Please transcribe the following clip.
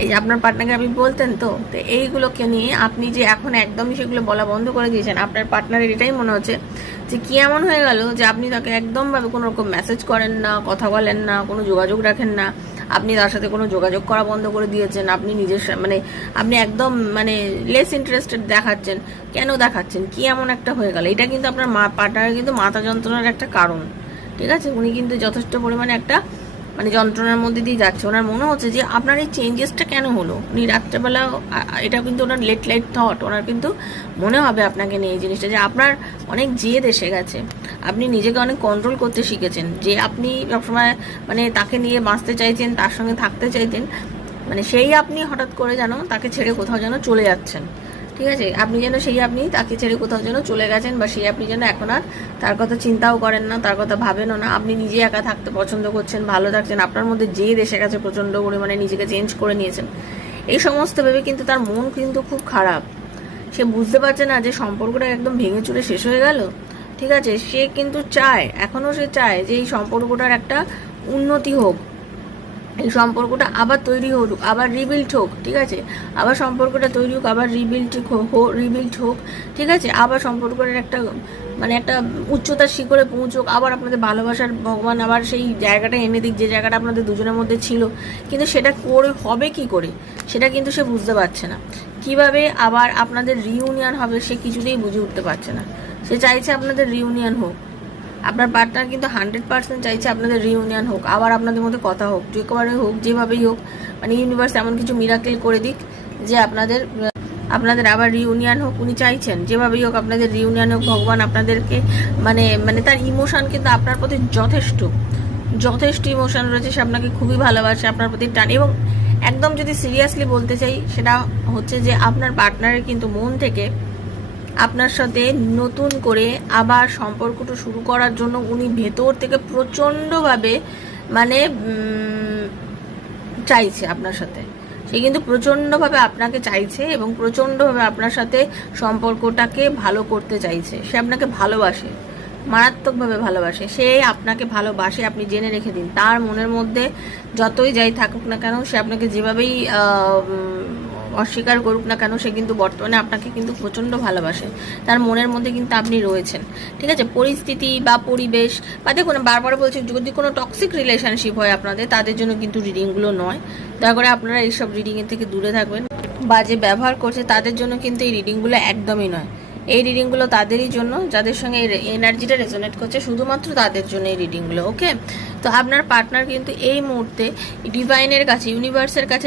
এই যে আপনার পার্টনারকে আপনি বলতেন তো, তো এইগুলোকে নিয়ে আপনি যে এখন একদমই সেগুলো বলা বন্ধ করে দিয়েছেন, আপনার পার্টনারের এটাই মনে হচ্ছে যে কি এমন হয়ে গেল যে আপনি তাকে একদমভাবে কোনো রকম মেসেজ করেন না, কথা বলেন না, কোনো যোগাযোগ রাখেন না, আপনি তার সাথে কোনো যোগাযোগ করা বন্ধ করে দিয়েছেন, আপনি নিজের মানে আপনি একদম মানে লেস ইন্টারেস্টেড দেখাচ্ছেন। কেন দেখাচ্ছেন? কি এমন একটা হয়ে গেল? এটা কিন্তু আপনার পার্টনারের কিন্তু মাথা যন্ত্রণার একটা কারণ। ঠিক আছে, উনি কিন্তু যথেষ্ট পরিমাণে একটা মানে যন্ত্রণার মধ্যে দিয়ে যাচ্ছে। ওনার মনে হচ্ছে যে আপনার এই চেঞ্জেসটা কেন হলো। উনি রাত্রেবেলা এটা কিন্তু ওনার লেট লাইট থট, ওনার কিন্তু মনে হবে আপনাকে নিয়ে এই জিনিসটা যে আপনার অনেক জেদ এসে গেছে, আপনি নিজেকে অনেক কন্ট্রোল করতে শিখেছেন, যে আপনি সবসময় মানে তাকে নিয়ে বাঁচতে চাইছেন, তার সঙ্গে থাকতে চাইতেন, মানে সেই আপনি হঠাৎ করে যেন তাকে ছেড়ে কোথাও যেন চলে যাচ্ছেন। ঠিক আছে, আপনি যেন আপনি তাকে ছেড়ে কোথাও যেন চলে গেছেন, বা আপনি যেন এখন আর তার কথা চিন্তাও করেন না, তার কথা ভাবেনও না, আপনি নিজে একা থাকতে পছন্দ করছেন, ভালো থাকছেন, আপনার মধ্যে জেদ এসে গেছে প্রচণ্ড পরিমাণে, নিজেকে চেঞ্জ করে নিয়েছেন। এই সমস্ত ভেবে কিন্তু তার মন কিন্তু খুব খারাপ। সে বুঝতে পারছে না যে সম্পর্কটা একদম ভেঙে চুরে শেষ হয়ে গেল। ঠিক আছে, সে কিন্তু চায়, এখনও সে চায় যে এই সম্পর্কটার একটা উন্নতি হোক, এই সম্পর্কটা আবার তৈরি হোক, আবার রিবিল্ড হোক। ঠিক আছে, আবার সম্পর্কটা তৈরি হোক, আবার রিবিল্ড হোক। ঠিক আছে, আবার সম্পর্কের একটা মানে একটা উচ্চতার শিখরে পৌঁছুক, আবার আপনাদের ভালোবাসার ভগবান আবার সেই জায়গাটা এনে দিক যে জায়গাটা আপনাদের দুজনের মধ্যে ছিল। কিন্তু সেটা করে হবে কি করে, সেটা কিন্তু সে বুঝতে পারছে না। কিভাবে আবার আপনাদের রিউনিয়ন হবে সে কিছুতেই বুঝে উঠতে পারছে না। সে চাইছে আপনাদের রিউনিয়ন হোক, আপনার পার্টনার কিন্তু 100% চাইছে আপনাদের রিউনিয়ন হোক, আবার আপনাদের মধ্যে কথা হোক, যে করে হোক, যেভাবেই হোক, মানে ইউনিভার্স এমন কিছু মিরাকেল করে দিক যে আপনাদের আপনাদের আবার রিউনিয়ন হোক। উনি চাইছেন যেভাবেই হোক আপনাদের রিউনিয়ন হোক। ভগবান আপনাদেরকে মানে মানে তার ইমোশন কিন্তু আপনার প্রতি যথেষ্ট যথেষ্ট ইমোশন রয়েছে, সে আপনাকে খুবই ভালোবাসে, আপনার প্রতি টান। এবং একদম যদি সিরিয়াসলি বলতে চাই, সেটা হচ্ছে যে আপনার পার্টনারের কিন্তু মন থেকে আপনার সাথে নতুন করে আবার সম্পর্কটা শুরু করার জন্য উনি ভেতর থেকে প্রচণ্ডভাবে মানে চাইছে আপনার সাথে। সে কিন্তু প্রচণ্ডভাবে আপনাকে চাইছে এবং প্রচণ্ডভাবে আপনার সাথে সম্পর্কটাকে ভালো করতে চাইছে। সে আপনাকে ভালোবাসে, মারাত্মকভাবে ভালোবাসে, সে আপনাকে ভালোবাসে। আপনি জেনে রেখে দিন, তার মনের মধ্যে যতই যাই থাকুক না কেন, সে আপনাকে যেভাবেই অস্বীকার করুক না কেন, সে কিন্তু বর্তমানে আপনাকে কিন্তু প্রচণ্ড ভালোবাসে। তার মনের মধ্যে কিন্তু আপনি রয়েছেন। ঠিক আছে, পরিস্থিতি বা পরিবেশ বা দেখুন, বারবার বলছি, যদি কোনো টক্সিক রিলেশনশিপ হয় আপনাদের, তাদের জন্য কিন্তু রিডিংগুলো নয়। দয়া করে আপনারা এইসব রিডিংয়ের থেকে দূরে থাকবেন। বাজে ব্যবহার করছে তাদের জন্য কিন্তু এই রিডিংগুলো একদমই নয়। এই রিডিংগুলো তাদেরই জন্য যাদের সঙ্গে এনার্জিটা রেজোনেট করছে, শুধুমাত্র তাদের জন্য এই রিডিংগুলো। ওকে, তো আপনার পার্টনার কিন্তু এই মুহূর্তে ডিভাইনের কাছে, ইউনিভার্সের কাছে